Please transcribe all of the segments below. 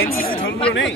NCC ঢলগুলো নেই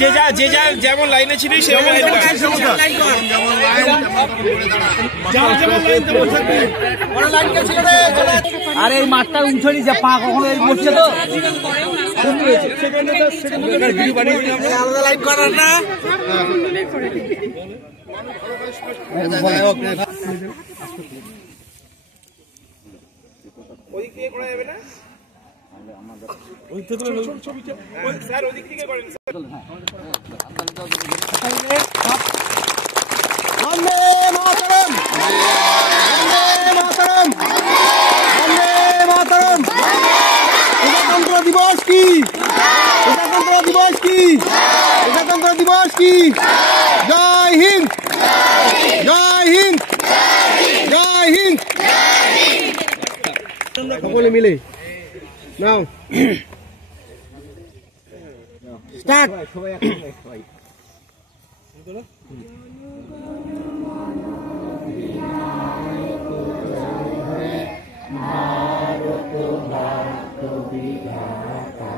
যে যা যেমন লাইনে ছিল আরে এই মাঠটা উঠেনি যে পা কখনো বসছে তো আলাদা লাইন করার না ওই দিকে করা যাবে না ওই থেকে ছবিটা স্যার ওই দিক থেকে করেন বন্দে মাতরম বন্দে মাতরম বন্দে মাতরম প্রজাতন্ত্র দিবস কি প্রজাতন্ত্র দিবস কি প্রজাতন্ত্র দিবস কি জয় হিন্দ জয় হিন্দ জয় হিন্দ সকলে মিলে নাও স্টার্ট সবাই একসাথে সবাই ভারত ভারত বিধাতা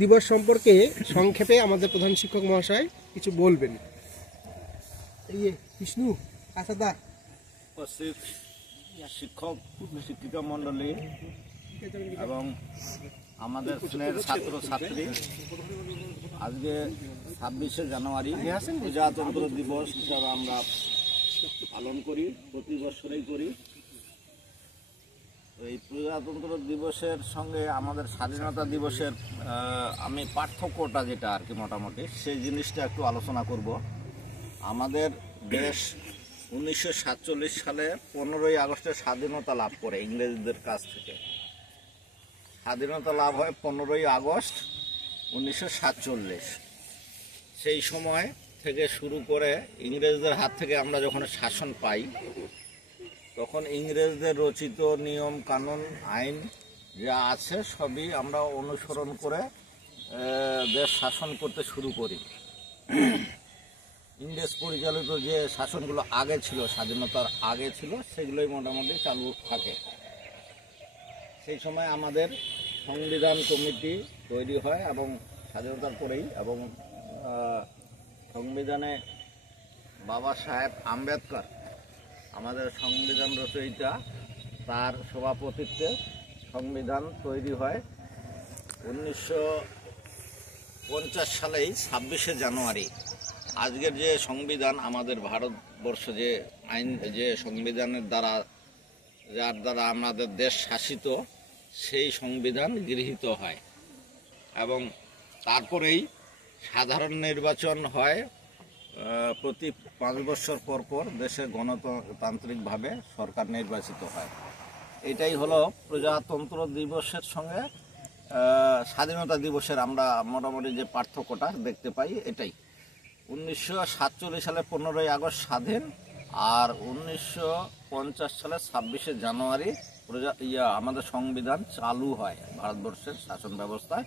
দিবস সম্পর্কে সংক্ষেপে আমাদের প্রধান শিক্ষক মহাশয় কিছু বলবেন। এই বিষ্ণু আসাদা উপস্থিত শিক্ষক শিক্ষিকা মণ্ডলী এবং আমাদের স্কুলের ছাত্রছাত্রী, আজকে 26শে জানুয়ারি প্রজাতন্ত্র দিবস হিসাবে আমরা পালন করি, প্রতি বছরেই করি। এই প্রজাতন্ত্র দিবসের সঙ্গে আমাদের স্বাধীনতা দিবসের আমি পার্থক্যটা যেটা আর কি মোটামুটি সেই জিনিসটা একটু আলোচনা করব। আমাদের দেশ 1947 সালে 15ই আগস্টে স্বাধীনতা লাভ করে ইংরেজদের কাছ থেকে। স্বাধীনতা লাভ হয় 15ই আগস্ট 1947। সেই সময় থেকে শুরু করে ইংরেজদের হাত থেকে আমরা যখন শাসন পাই, তখন ইংরেজদের রচিত নিয়ম কানুন আইন যা আছে সবই আমরা অনুসরণ করে দেশ শাসন করতে শুরু করি। ইংরেজ পরিচালিত যে শাসনগুলো আগে ছিল, স্বাধীনতার আগে ছিল, সেগুলোই মোটামুটি চালু থাকে। সেই সময় আমাদের সংবিধান কমিটি তৈরি হয় এবং স্বাধীনতার পরেই, এবং সংবিধানে বাবা সাহেব আম্বেদকর আমাদের সংবিধান রচয়িতা, তার সভাপতিত্বে সংবিধান তৈরি হয় 1950 সালেই 26শে জানুয়ারি। আজকের যে সংবিধান আমাদের ভারতবর্ষ, যে আইন, যে সংবিধানের দ্বারা, যার দ্বারা আমাদের দেশ শাসিত, সেই সংবিধান গৃহীত হয় এবং তারপরেই সাধারণ নির্বাচন হয়। প্রতি 5 বছর পর পর দেশে গণতান্ত্রিকভাবে সরকার নির্বাচিত হয়। এটাই হলো প্রজাতন্ত্র দিবসের সঙ্গে স্বাধীনতা দিবসের আমরা মোটামুটি যে পার্থক্যটা দেখতে পাই এটাই। 1947 সালে 15ই আগস্ট স্বাধীন, আর 1950 সালের 26শে জানুয়ারি আমাদের সংবিধান চালু হয়, ভারতবর্ষের শাসন ব্যবস্থায়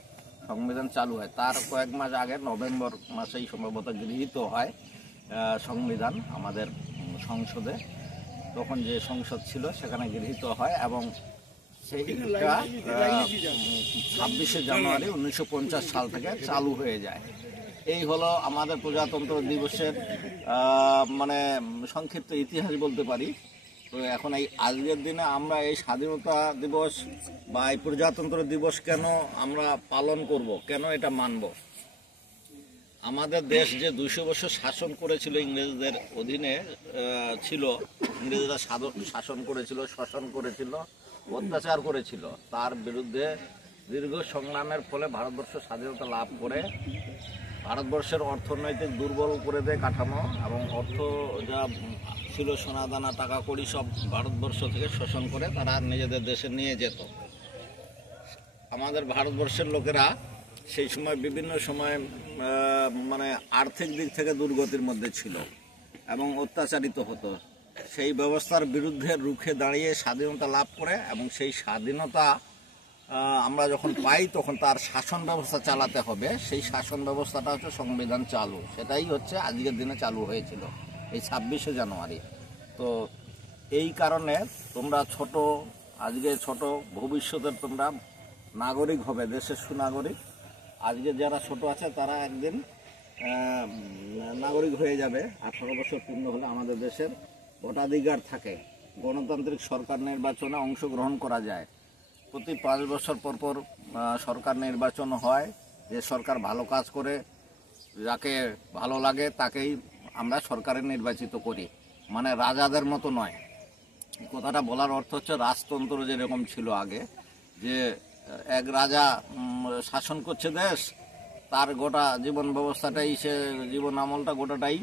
সংবিধান চালু হয়। তার কয়েক মাস আগে নভেম্বর মাসেই সম্ভবত গৃহীত হয় সংবিধান আমাদের সংসদে। তখন যে সংসদ ছিল সেখানে গৃহীত হয় এবং সেইটা 26শে জানুয়ারি 1950 সাল থেকে চালু হয়ে যায়। এই হলো আমাদের প্রজাতন্ত্র দিবসের মানে সংক্ষিপ্ত ইতিহাস বলতে পারি। তো এখন এই আজকের দিনে আমরা এই স্বাধীনতা দিবস বা এই প্রজাতন্ত্র দিবস কেন আমরা পালন করব, কেন এটা মানব? আমাদের দেশ যে 200 বছর শাসন করেছিল, ইংরেজদের অধীনে ছিল, ইংরেজরা শাসন করেছিল, শোষণ করেছিল, অত্যাচার করেছিল, তার বিরুদ্ধে দীর্ঘ সংগ্রামের ফলে ভারতবর্ষ স্বাধীনতা লাভ করে। ভারতবর্ষের অর্থনৈতিক দুর্বল করে দেয় কাঠামো, এবং অর্থ যা ছিল সোনাদানা টাকা কড়ি সব ভারতবর্ষ থেকে শোষণ করে তারা নিজেদের দেশে নিয়ে যেত। আমাদের ভারতবর্ষের লোকেরা সেই সময় বিভিন্ন সময় মানে আর্থিক দিক থেকে দুর্গতির মধ্যে ছিল এবং অত্যাচারিত হতো। সেই ব্যবস্থার বিরুদ্ধে রুখে দাঁড়িয়ে স্বাধীনতা লাভ করে, এবং সেই স্বাধীনতা আমরা যখন পাই তখন তার শাসন ব্যবস্থা চালাতে হবে। সেই শাসন ব্যবস্থাটা হচ্ছে সংবিধান চালু, সেটাই হচ্ছে আজকের দিনে চালু হয়েছিল এই 26শে জানুয়ারি। তো এই কারণে তোমরা ছোট, আজকে ছোট, ভবিষ্যতের তোমরা নাগরিক হবে, দেশের সুনাগরিক। আজকে যারা ছোট আছে তারা একদিন নাগরিক হয়ে যাবে। 18 বছর পূর্ণ হলে আমাদের দেশের ভোটাধিকার থাকে, গণতান্ত্রিক সরকার নির্বাচনে অংশগ্রহণ করা যায়। প্রতি 5 বছর পর পর সরকার নির্বাচন হয়। যে সরকার ভালো কাজ করে, যাকে ভালো লাগে তাকেই আমরা সরকারে নির্বাচিত করি, মানে রাজাদের মতো নয়। কথাটা বলার অর্থ হচ্ছে রাজতন্ত্র যেরকম ছিল আগে, যে এক রাজা শাসন করছে দেশ, তার গোটা জীবন ব্যবস্থাটাই, সে জীবন আমলটা গোটাটাই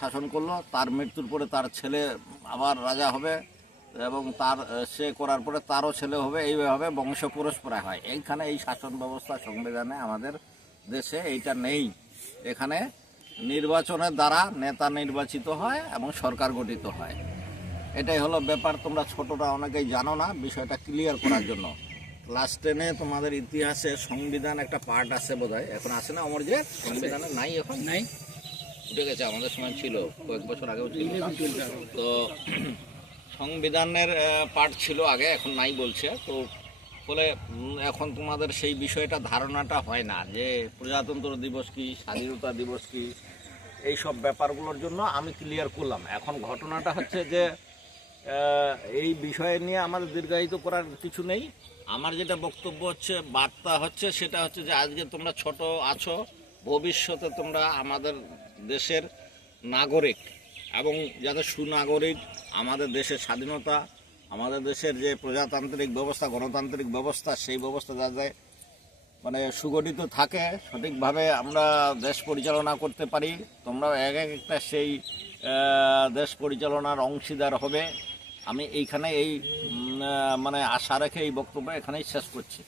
শাসন করলো। তার মৃত্যুর পরে তার ছেলে আবার রাজা হবে, এবং তার সে করার পরে তারও ছেলে হবে, এইভাবে বংশ পরস্পরা হয়। এইখানে এই শাসন ব্যবস্থা সংবিধানে আমাদের দেশে এইটা নেই। এখানে নির্বাচনের দ্বারা নেতা নির্বাচিত হয় এবং সরকার গঠিত হয়। এটাই হলো ব্যাপার। তোমরা ছোটরা অনেকেই জানো না, বিষয়টা ক্লিয়ার করার জন্য। ক্লাস 10-এ তোমাদের ইতিহাসে সংবিধান একটা পার্ট আছে বোধহয়, এখন আছে না অমর? যে সংবিধানে নাই, এখন নাই, উঠে গেছে। আমাদের সময় ছিল, কয়েক বছর আগেও ছিল। তো সংবিধানের পার্ট ছিল আগে, এখন নাই বলছে। তো ফলে এখন তোমাদের সেই বিষয়টা ধারণাটা হয় না, যে প্রজাতন্ত্র দিবস কি, স্বাধীনতা দিবস কি, এই সব ব্যাপারগুলোর জন্য আমি ক্লিয়ার করলাম। এখন ঘটনাটা হচ্ছে যে এই বিষয় নিয়ে আমাদের দীর্ঘায়িত করার কিছু নেই। আমার যেটা বক্তব্য হচ্ছে, বার্তা হচ্ছে, সেটা হচ্ছে যে আজকে তোমরা ছোট আছো, ভবিষ্যতে তোমরা আমাদের দেশের নাগরিক, এবং যাদের সুনাগরিক, আমাদের দেশের স্বাধীনতা, আমাদের দেশের যে প্রজাতান্ত্রিক ব্যবস্থা, গণতান্ত্রিক ব্যবস্থা, সেই ব্যবস্থা যাতে মানে সুগঠিত থাকে, সঠিকভাবে আমরা দেশ পরিচালনা করতে পারি। তোমরা এক একটা সেই দেশ পরিচালনার অংশীদার হবে। আমি এইখানে এই মানে আশা রেখে এই বক্তব্য এখানেই শেষ করছি।